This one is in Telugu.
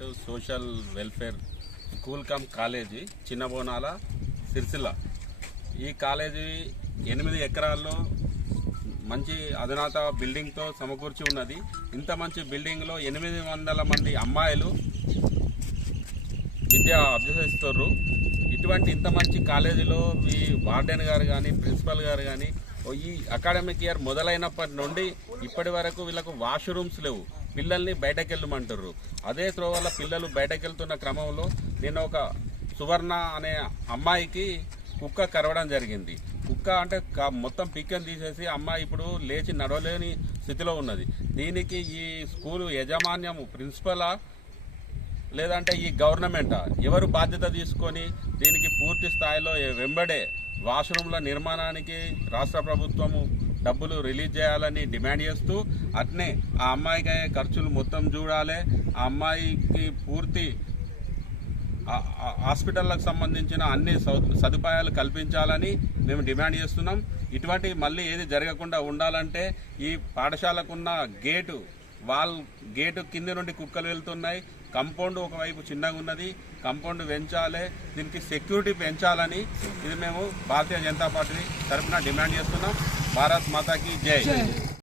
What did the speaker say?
Government social welfare school cum college Chinnabonala Sircilla. ఈ కాలేజీ ఎనిమిది ఎకరాల్లో మంచి అధునాత బిల్డింగ్తో సమకూర్చి ఉన్నది. ఇంత మంచి బిల్డింగ్లో ఎనిమిది వందల మంది అమ్మాయిలు విద్య అభ్యసిస్తారు ఇటువంటి ఇంత మంచి కాలేజీలో మీ వార్డెన్ గారు కానీ ప్రిన్సిపల్ గారు కానీ ఈ అకాడమిక్ ఇయర్ మొదలైనప్పటి నుండి ఇప్పటి వరకు వీళ్ళకు వాష్రూమ్స్ లేవు. పిల్లల్ని బయటకు వెళ్ళమంటారు అదే త్రోవల్ల పిల్లలు బయటకు వెళ్తున్న క్రమంలో నేను ఒక సువర్ణ అనే అమ్మాయికి కుక్క కరవడం జరిగింది. కుక్క అంటే మొత్తం పిక్కని తీసేసి అమ్మాయి ఇప్పుడు లేచి నడవలేని స్థితిలో ఉన్నది. దీనికి ఈ స్కూలు యజమాన్యం ప్రిన్సిపలా లేదంటే ఈ గవర్నమెంటా? ఎవరు బాధ్యత తీసుకొని దీనికి పూర్తి స్థాయిలో వెంబడే వాష్రూమ్ల నిర్మాణానికి రాష్ట్ర ప్రభుత్వము డబ్బులు రిలీజ్ చేయాలని డిమాండ్ చేస్తూ అట్నే ఆ అమ్మాయికి అయ్యే ఖర్చులు మొత్తం చూడాలి. ఆ అమ్మాయికి పూర్తి ఆ- హాస్పిటల్లకు సంబంధించిన అన్ని సదుపాయాలు కల్పించాలని మేము డిమాండ్ చేస్తున్నాం. ఇటువంటి మళ్ళీ ఏది జరగకుండా ఉండాలంటే ఈ పాఠశాలకున్న గేటు వాల్ గేటు కింద నుండి కుక్కలు వెళ్తున్నాయి. కంపౌండ్ ఒకవైపు చిన్నగా ఉన్నది. కంపౌండ్ పెంచాలి. దీనికి సెక్యూరిటీ పెంచాలని ఇది మేము భారతీయ జనతా పార్టీ తరఫున డిమాండ్ చేస్తున్నాం. ભારત માતા કી જય.